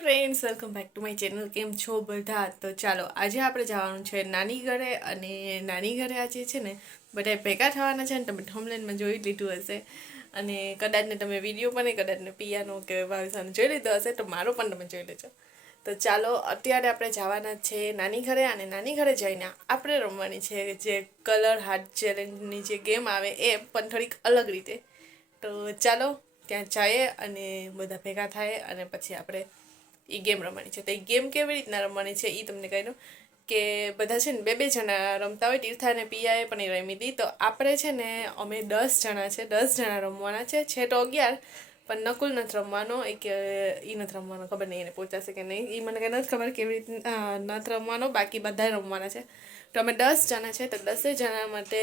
Friends, welcome back to my channel. કેમ છો બધા? તો ચાલો આજે આપણે જવાનું છે નાની ઘરે. અને નાની ઘરે આજે છે ને બધા ભેગા થવાના છે ને. તમે થંબનેલમાં જોઈ લીધું હશે અને કદાચ ને તમે વિડીયો પણ કદાચ ને પિયાનો કે ભાવિસાનો જોઈ લીધો હશે, તો મારો પણ તમે જોઈ લેજો. તો ચાલો અત્યારે આપણે જવાના છે નાની ઘરે. અને નાની ઘરે જઈને આપણે રમવાની છે જે કલર હાર્ટ ચેલેન્જની જે ગેમ આવે એ, પણ થોડીક અલગ રીતે. તો ચાલો ત્યાં જઈએ અને બધા ભેગા થાય અને પછી આપણે એ ગેમ રમવાની છે. તો એ ગેમ કેવી રીતના રમવાની છે એ તમને કહી દઉં કે બધા છે ને બે જણા રમતા હોય. તીર્થા અને પિયાએ પણ એ રમી હતી. તો આપણે છે ને અમે 10 જણા છે, 10 જણા રમવાના છે તો 11, પણ નકુલ નથી રમવાનો. એ કે એ નથી રમવાનો, ખબર નહીં એને પહોંચાશે કે નહીં, એ મને કંઈ નથી ખબર કેવી રીતના નથી રમવાનો. બાકી બધા રમવાના છે. તો અમે 10 જણા છે. તો 10 જણા માટે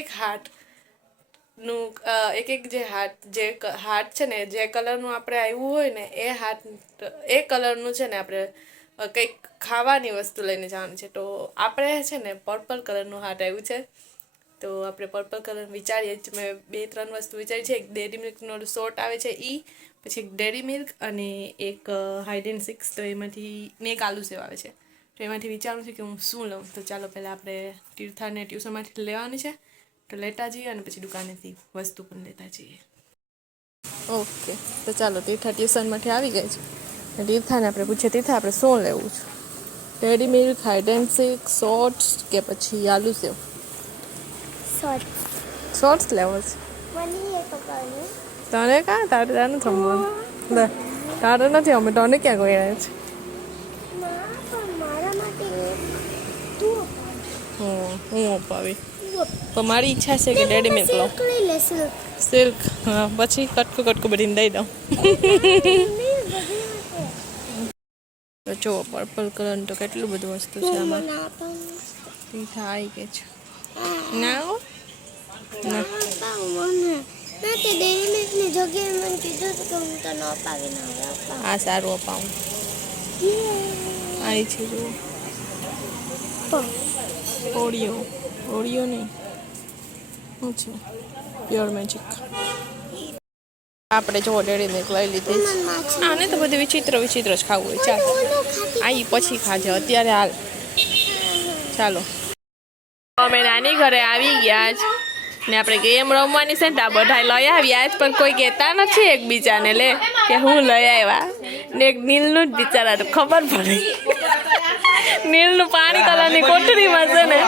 એક હાથ નું એક જે હાથ છે ને, જે કલરનું આપણે આવ્યું હોય ને એ કલરનું છે ને આપણે કંઈક ખાવાની વસ્તુ લઈને જવાનું છે. તો આપણે છે ને પર્પલ કલરનું હાથ આવ્યું છે. તો આપણે પર્પલ કલર વિચારીએ જ. મેં 2-3 વસ્તુ વિચારી છે. એક ડેરી મિલ્કનો શોર્ટ આવે છે એ, પછી એક ડેરી મિલ્ક અને એક હાઇડ એન્ડ સિક્સ. તો એમાંથી ને એક આલુ સેવ આવે છે. તો એમાંથી વિચારવું છે કે હું શું લઉં. તો ચાલો પહેલાં આપણે તીર્થાને ટ્યુશનમાંથી લેવાની છે, તો લેતા જઈએ અને પછી દુકાનેથી વસ્તુ પણ લેતા જઈએ. ઓકે, તો ચાલો તીર્થા ટ્યુશનમાંથી આવી ગઈ છે. તીર્થાને આપણે પૂછીએ, તીર્થા આપણે શું લેવું છે? Dairy Milk, Hide and Seek, shorts કે પછી આલુ સેવ? શોર્ટ્સ લેવો છે. તને કાં? તારે નથી રમવાનું. તારે નથી, અમે તને ક્યાં કોઈ રહ્યા છે? હું અપાવી તો મારી ઈચ્છા છે કે ડેડી મિલ્ક લો. સિલ્ક? હા, પછી કટકું બધીને દઈ દઉં. તો જો પર્પલ કલરનું તો કેટલું બધું વસ્તુ છે આમાં. તીર્થા આવી ગઈ છે. ના આ સારું અપાવું. આવી છે જો ઓડિયો નહીં, શું છે? Pure magic. આપણે જો ડેરી મિલ્ક લઈ લીધી છે. આને તો બધું વિચિત્ર જ ખાવું હોય. ચાલો આવી પછી ખાજે, અત્યારે હાલ. ચાલો અમે નાની ઘરે આવી ગયા જ ને. આપણે ગેમ રમવાની છે ને, આ બધા લઈ આવ્યા જ, પણ કોઈ કહેતા નથી એકબીજાને લે કે હું લઈ આવ્યા. ને એક નીલનું જ બિચારા ખબર પડે. નીલનું પાણી કલરની કોટરીમાં છે ને,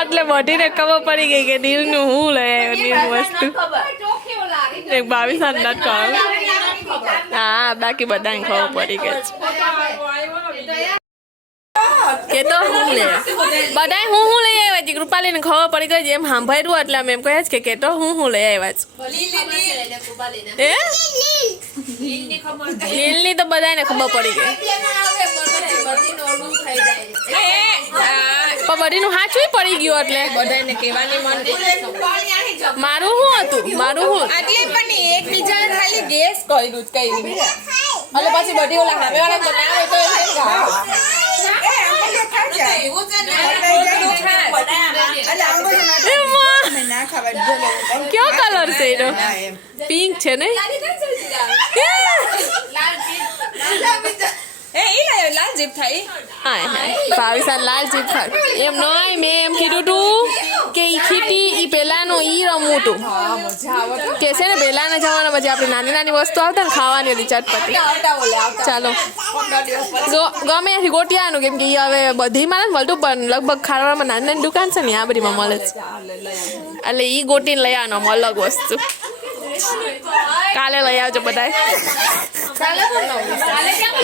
એટલે બધીને ખબર પડી ગઈ કે નીલનું હું લઈ આવ્યો. નીલનું વસ્તુ એક 22 નથી ખબર. હા, બાકી બધાને ખબર પડી ગઈ કે તો હું લે બધા હું લઈ આવ્યા છે. કૃપાલીને ખબર પડી ગઈ છે એમ સાંભળ્યું, એટલે અમે એમ કહે છે કે તો હું લઈ આવ્યા છે. નીલની તો બધાને ખબર પડી ગઈ. પણ બધીનું સાચું પડી ગયું એટલે બધાને કહેવાની મારું શું હતું, મારું શું એટલે પણ એકબીજા ખાલી ગેસ કર્યું કઈ એટલે પછી બધી ઓલા સામેવાળા બનાવે તો કયો કલર છે એનો? પિંક છે ને? લાલ જીપ થાય. ભાવિસાન લાલ જીપ થાય એમ નહીં. મેં એમ કીધું તું કે ઈ ખીટી ઈ પેલાનું ઈ રમવું તું કે છે ને. પેલાના જમાના પછી આપણે નાની નાની વસ્તુ આવતા ને ખાવાની ઓલી ચટપટી. ચાલો ગમે ત્યાંથી ગોટિયાનું, કેમ કે હવે બધીમાં નથી મળતું, પણ લગભગ ખાવામાં નાની નાની દુકાન છે ને આ બધીમાં મળે છે. એટલે ઈ ગોટીને લઈ આવવાનો અલગ વસ્તુ. કાલે લઈ આવજો બધા.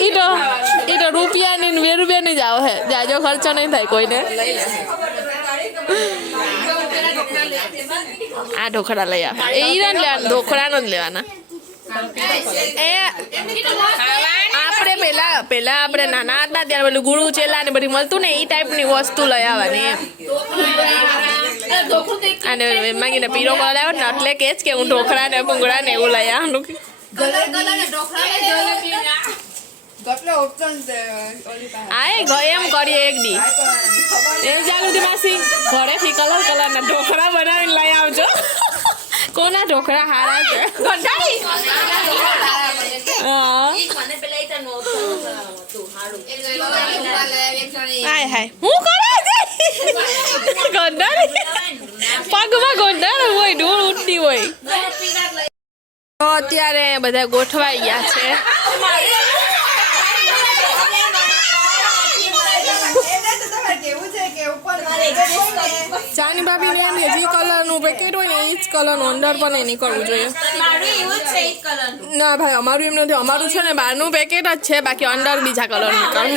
ઈ તો રૂપિયાની 2 રૂપિયાની જ આવે. જાજો ખર્ચો નહીં થાય કોઈને. આ ઢોકળા લઈ આવે. એ હીરા ને લેવાના, ઢોકળાનો જ લેવાના. એ આપણે પેલા આપણે નાના હતા ત્યારે પેલું ગુળું ચેલા ને બધી મળતું ને, એ ટાઈપની વસ્તુ લઈ આવવાની એમ. અને માંગીને પીરો કરાવ્યો ને, એટલે કે જ કે હું ઢોકળા ને ભૂંગળા ને એવું લઈ આવવાનું. એમ કરીએ એક દી એમ જાગૃતિ માસી ઘરેથી કલરના ઢોકળા બનાવીને લઈ આવજો. કોના ઢોકળા હારા છે? હાય હાય હું કરે છે ગોંડા પગમાં ગોંડા હોય ઢોળ ઉડતી હોય તો અત્યારે બધા ગોઠવાઈ ગયા છે ચાની ભાભી ને જે કલર નું પેકેટ હોય ને એ જ કલર નું અંદર પણ નીકળવું જોઈએ ના ભાઈ અમારું એમ નથી અમારું છે ને બહારનું પેકેટ જ છે બાકી અંદર બીજા કલર નીકળે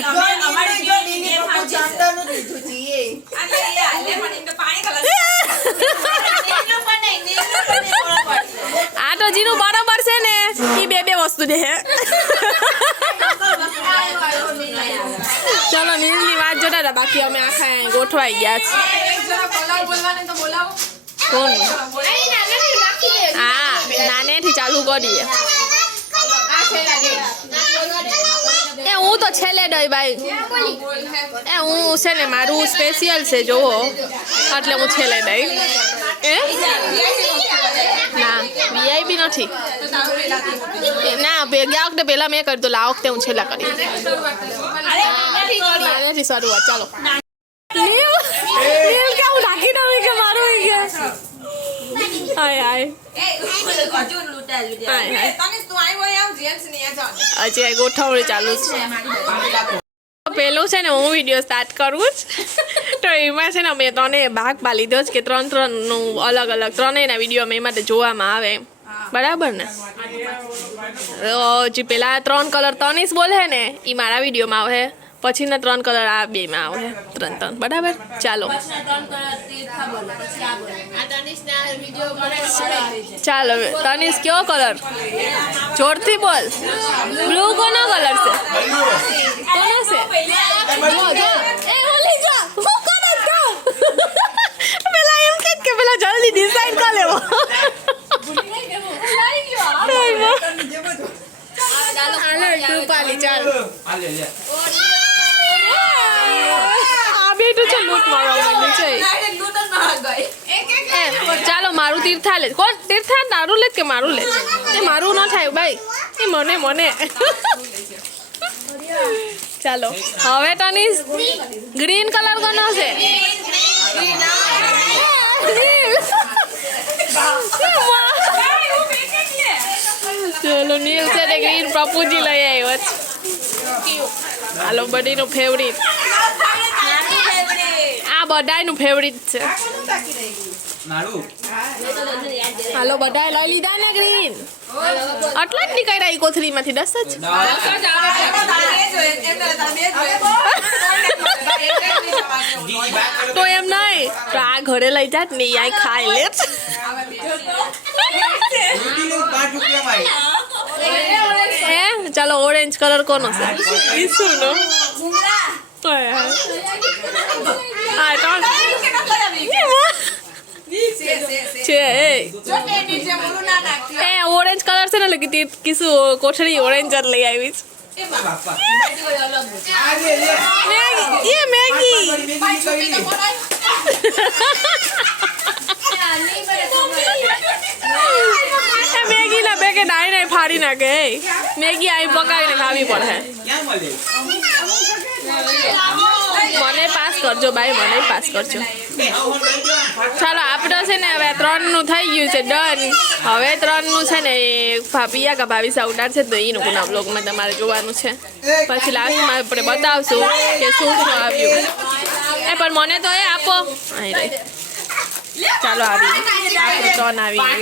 આ તો જીનું બરાબર છે ને એ બે વસ્તુ દે ચલો નીલની વાત જોતા હતા બાકી અમે આખા ગોઠવાઈ ગયા છે કોણ હા નાનેથી ચાલુ કરીએ એ હું તો છેલ્લે દઈ ભાઈ એ હું છે ને મારું સ્પેશિયલ છે જોવો એટલે હું છેલ્લે દઈ એ ના વીઆઈપી નથી ના ગયા વખતે પહેલા મેં કરી દઉં આ વખતે હું છેલ્લા કરી નાનેથી શરૂઆત ચાલો કેવું નાખી દઉં કે મારું હાય હાય હજી ગોઠવણી ચાલુ છે પેલું છે ને હું વિડીયો સ્ટાર્ટ કરું તો એમાં છે ને અમે ત્રણે ભાગ પા લીધો છે કે ત્રણનું અલગ અલગ ત્રણેયના વિડીયો અમે એમાં જોવામાં આવે બરાબર ને જે પેલા 3 કલર તનિષ બોલે ને એ મારા વિડીયોમાં આવે પછીના 3 કલર આ બેમાં આવે 3 બરાબર ચાલો ચાલો તનિષ કયો કલર જોરથી બોલ બ્લુ કોનો કલર છે કોનો છે પેલા એમ કે પેલા જલ્દી ડિસાઈડ કરી લેવો રૂપાલી ચાલ આ બેટું છે લૂંટ મારવા છે ચાલો મારું તીર્થા લે કોણ તીર્થા તારું લે કે મારું લે એ મારું ન થાય ભાઈ એ મને ચાલો હવે તનિષ ગ્રીન કલર કોનો છે ચલો નીલ છે તે ગ્રીન પ્રપુજી લઈ આવ્યો છે હાલો બડીનું ફેવરિટ આ બધાયનું ફેવરિટ છે હાલો બધાય લઈ લીધા ને ગ્રીન આટલા જ નીકળ્યા ઈ કોથળીમાંથી 10 જ તો એમ નહીં તો આ ઘરે લઈ જાત ને આ ખાઈ લે ચાલો ઓરેન્જ કલર કોનો છે ઈસુનો છે ઓરેન્જ કલર છે ને લગી કીસુ કોઠડી ઓરેન્જ જ લઈ આવી મેગી મેગી ના બે કે નાઈ ફાડી નાખે મેગી આવી પકાવીને ખાવી પડે મને પાસ કરજો ભાઈ મને પાસ કરજો ચાલો આપણે છે ને હવે 3 નું થઈ ગયું છે ડન હવે 3 નું છે ને પિયા કા ભાવિસા ઉડાડ છે તો એનું કોના બ્લોગમાં તમારે જોવાનું છે પછી લાસ્ટમાં આપણે બતાવશું કે શું આવ્યું એ પણ મને તો એ આપો અહીં રહી ચાલો આવી આપણે 3 આવી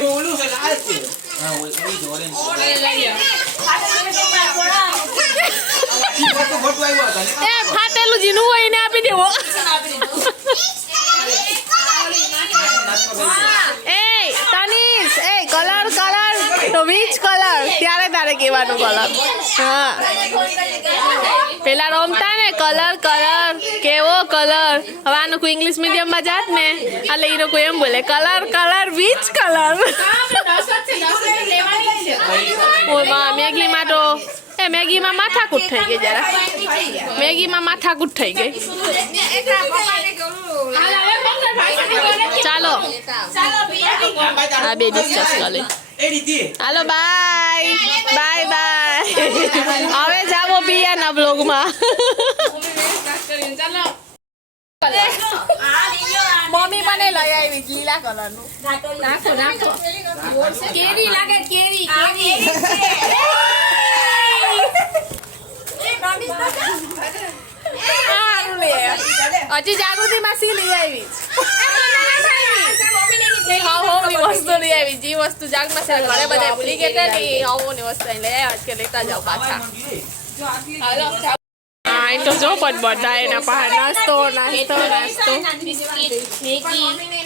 એ ફાટેલું જીનું હોય એને આપી દેવો એ તનિષ એ કલર તો વિચ કલર ત્યારે તારે કહેવાનું કલર હા પેલા રમતા ને કલર કેવો કલર હવે આનું કોઈ ઇંગ્લિશ મીડિયમમાં જાત ને એટલે એ લોકો એમ બોલે કલર વિચ કલર મેગીમાં તો મેગીમાં માથાકૂટ થઈ ગઈ જરા મેગીમાં માથાકૂટ થઈ ગઈ ચાલો આ બે ડિસ્કસ કરી હાલો બાય બાય બાય. હવે જાવો પિયાના બ્લોગમાં. મમ્મી મને લઈ આવી લીલા કલરનું. નાખો નાખો. કેરી લાગે કેરી કેરી. હજી જાગૃતિ માસી લઈ આવી. વસ્તુ લઈ આવી. જે વસ્તુ જાગ માસી ઘરે બધા ભૂલી ગયા ને હવોની વસ્તુ લઈ આવ્યા કે લેતા જાવ પાછા. હા એ તો જો પણ બધા એના પાસે નાસ્તો નાસ્તો નાસ્તો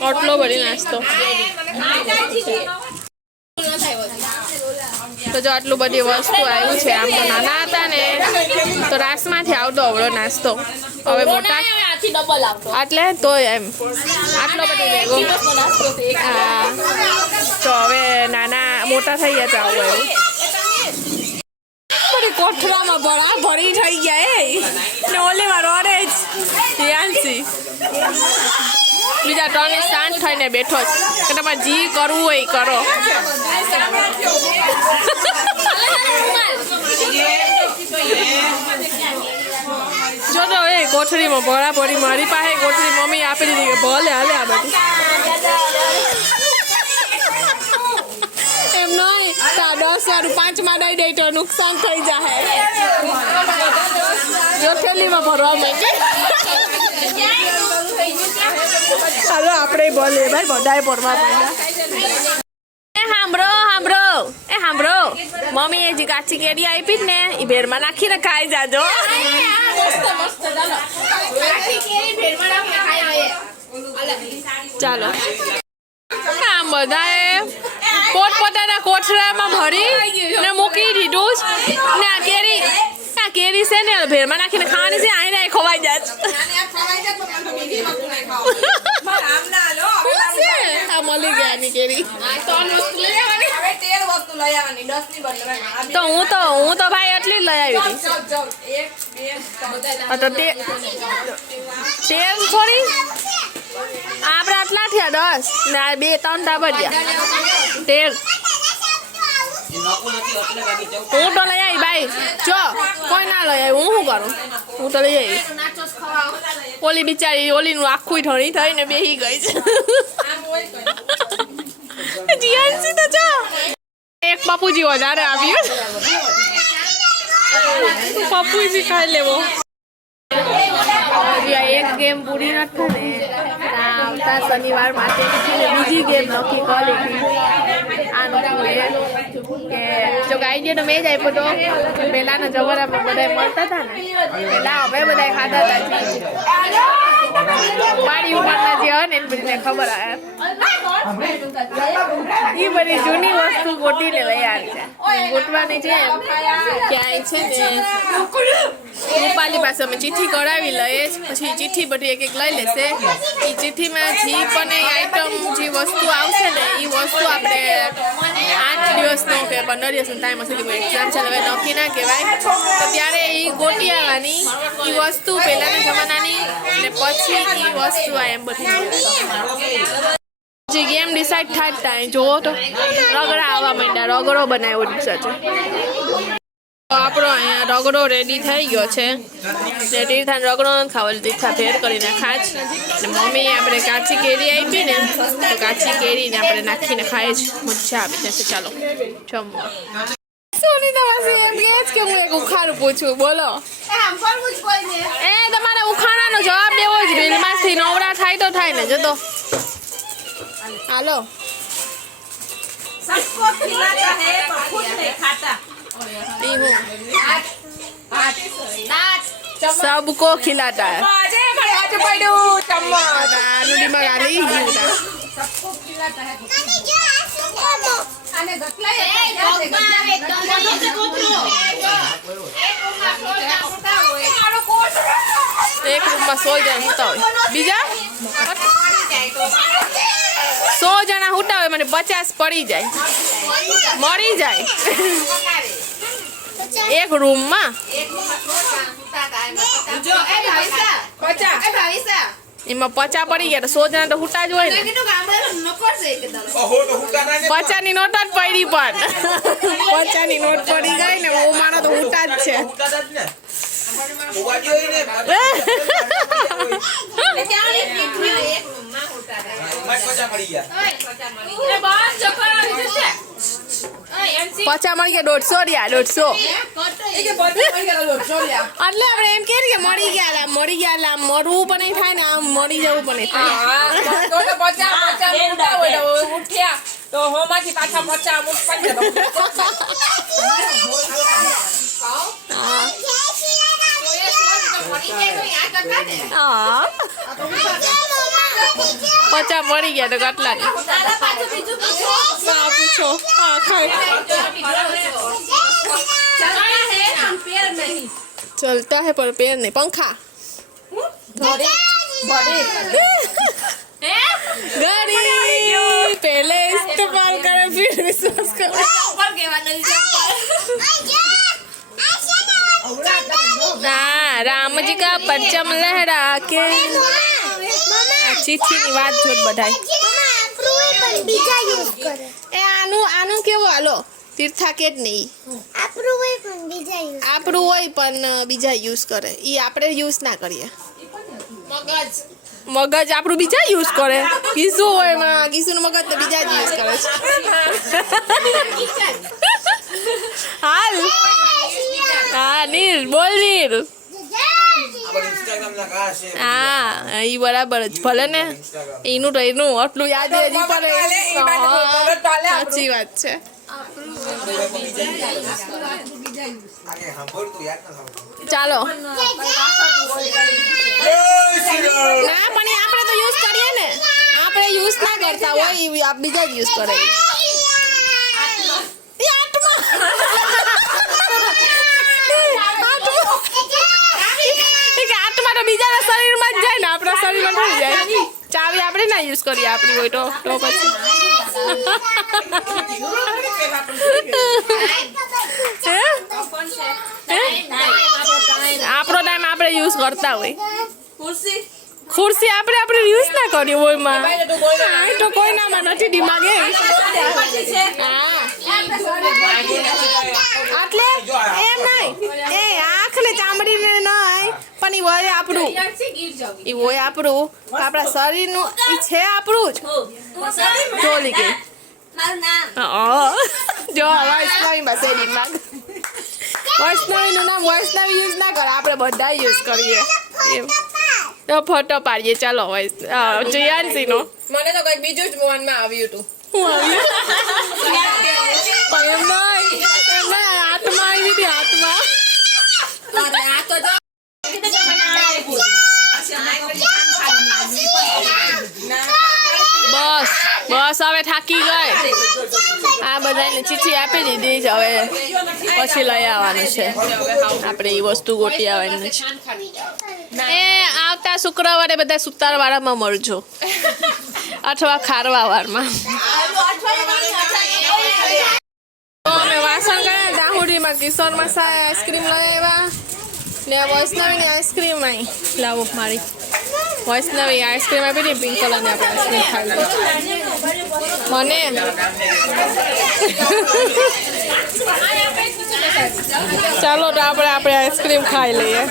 આટલો બધી નાસ્તો. તો જો આટલું બધી વસ્તુ આવ્યું છે. આમ તો નાના હતા ને તો રાસમાંથી આવતો અવળો નાસ્તો. હવે મોટા એટલે તો એમ આટલો બધો ભેગો. હા તો હવે નાના મોટા થઈ ગયા તો આવું એવું. કોઠરામાં ભરા ભરી થઈ ગયા ને ઓલીમાં રોડે જ યાંસી બીજા ત્રણ શાંત થઈને બેઠો જ કે તમારે જી કરવું હોય કરો. જો તો એ કોઠરીમાં ભરા ભરી મારી પાસે કોઠરી મમ્મી આપી દીધી કે ભલે હાલે આ બધી. એમ નહીં 10 વાળું 5માં દઈ દઈ તો નુકસાન થઈ જાય. જો થેલીમાં ભરવા માંગે. હાલો આપણે બોલે ભાઈ બધાએ ભરવા માંડ્યા. સાંભળો મમ્મી એ જે કાચી કેરી આપી જ ને એ ભેરમાં નાખીને ખાઈ જાજો. ચાલો આમ બધાએ પોતપોતાના કોઠરામાં ભરી ને મૂકી દીધું ને આ કેરી છે ને ભેરમાં નાખીને ખાવાની છે. આઈને ખવાઈ જાય. આ મળી ગયા ની કેરી. તો હું તો ભાઈ એટલી જ લઈ આવી હતી. તેલ થોડી આપણે આટલા થયા 10 ને આ 2-3 ટાબરિયા તેલ. હું તો લઈ આવી ભાઈ. જો કોઈ ના લઈ આવી હું શું કરું. હું તો લઈ આવી. ઓલી બિચારી ઓલીનું આખું ઠણી થઈને બેસી ગઈ છે. જીયાનસી તો જો એક પપ્પુજી વધારે આવ્યું. પપ્પુજી ખાઈ લેવો. એક ગેમ પૂરી નથી ને આવતા શનિવાર માટે બીજી ગેમ નક્કી કરી. આ નક્કી કે જો ગાઈ દે તો મેં જ આપ્યો તો પહેલાના જમાનામાં બધા મળતા હતા ને પેલા હવે બધા ખાતા હતા. મારી ઉંમરના જે હોય ને એને બધી ખબર આવે. એ બધી જૂની વસ્તુ ગોતીને લઈ આવી છે. ગોતવાની છે ક્યાંય છે ને રૂપાલી પાસે અમે ચિઠ્ઠી કરાવી લઈએ પછી ચિઠ્ઠી બધી એક લઈ લેશે. એ ચિઠ્ઠીમાં જે પણ આઈટમ જે વસ્તુ આવશે ને એ વસ્તુ આપણે 8 દિવસનો કે 15 દિવસનો ટાઈમ હશે. એક્ઝામ છે હવે નક્કી ના કહેવાય. તો ત્યારે એ ગોતી આવવાની એ વસ્તુ પહેલાના જમાનાની ને પછી એ વસ્તુ આ એમ બધી જે ગેમ ડિસાઈડ થાય ત્યાં જોવો તો રગડા આવવા માંડ્યા. રગડો બનાવ્યો ડિસાઈડ છે. આપણો અહીંયા રગડો રેડી થઈ ગયો છે. રેડી થાય રગડો નથી ખાવા તીખા ફેર કરીને ખાજ. મમ્મી આપણે કાચી કેરી આપી ને તો કાચી કેરીને આપણે નાખીને ખાઈ જ મજા આવી જશે. ચાલો જમવા. સોની તમારી એમ કે કે હું એક ઉખાડું પૂછું બોલો. એ તમારે ઉખાડાનો જવાબ દેવો જ રીલમાંથી નવરા થાય તો થાય ને જતો. હાલો सबको खिलाता है. एक रूम में 100 जन होता हो बीजा 100 जना होता हो मैंने 50 पड़ी जाए मरी जाए एक रूम में એમાં પચા પડી ગયા તો 100 જણા તો હુટા જ હોય ને. પચાની નોટ જ પડી પણ પચાની નોટ પડી ગઈ ને ઓ મારો તો હુટા જ છે. પચા મળી ગયા 150 રહ્યા 150 એટલે આપણે એમ કે મળી ગયા મરવું પણ નહીં થાય ને આમ મરી જવું પણ નહીં થાય. તો હોમાંથી પાછા 50 અમુક પચા મળી ગયા તો કેટલા પૂછો. चलता है पर पैर नहीं पंखा गाड़ी पहले इस्तेमाल करे फिर विश्वास करे. हाँ राम जी का परचम लहरा के ચીઠી ની વાત જોત બધાય. એ આનું કેવું હાલો તીર્થા કે જ નહીં આપણું હોય પણ બીજા યુઝ કરે ઈ આપણે યુઝ ના કરીએ. મગજ આપણું બીજા યુઝ કરે. કીસુ હોય એમાં કીસુનું મગજ તો બીજા જ યુઝ કરે છે. હાલ હા નીર બોલ નીર. હા ઈ બરાબર જ ભલે ને એનું તો એનું આટલું યાદ હજી પડે. સાચી વાત છે. ચાલો ના પણ આપણે તો યુઝ કરીએ ને. આપણે યુઝ ના કરતા હોય બીજા જ યુઝ કરે. આત્મા તો બીજાના શરીરમાં જ જાય ને આપણા શરીરમાં થઈ જાય. ચાવી આપણે ના યુઝ કરીએ આપણી હોય તો પછી આપણો ટાઈમ આપણે યુઝ કરતા હોય. ખુરશી આપણે યુઝ ના કરીએ હોય માં તો કોઈ નામાં નથી દિમાગ એ. એટલે એમ નહીં એ આંખ ને ચામડી ને નહીં પણ ઈ હોય આપણું આપણા શરીરનું ઈ છે આપણું જ. જોલી ગઈ જો વૈષ્ણવી બસ એ દિમાગ. વૈષ્ણવીનું નામ વૈષ્ણવી યુઝ ના કરે આપણે બધા યુઝ કરીએ એમ. તો ફોટો પાડીએ ચાલો જયાંશી નો. મને તો કઈ બીજું જ મનમાં આવ્યું હતું. હાથમાં આવી હતી હાથમાં. બસ હવે થાકી ગઈ. આ બધાને ચીઠી આપી દીધી જ હવે પછી લઈ આવવાનું છે. આપણે એ વસ્તુ ગોતી આવવાની છે. એ આવતા શુક્રવારે બધા સુતાર વાળામાં મળજો અથવા ખારવા વાળમાં. અમે વાસણ ગયા દાહુડીમાં કિશોર મસા આઈસ્ક્રીમ લઈ આવ્યા ને વૈષ્ણવીની આઈસ્ક્રીમ અહીં લાવો મારી વૈષ્ણવી આઈસ્ક્રીમ આપી હતી પિંક કલરની. આપણે આઈસ્ક્રીમ ખાઈ મને ચાલો તો આપણે આઈસ્ક્રીમ ખાઈ લઈએ.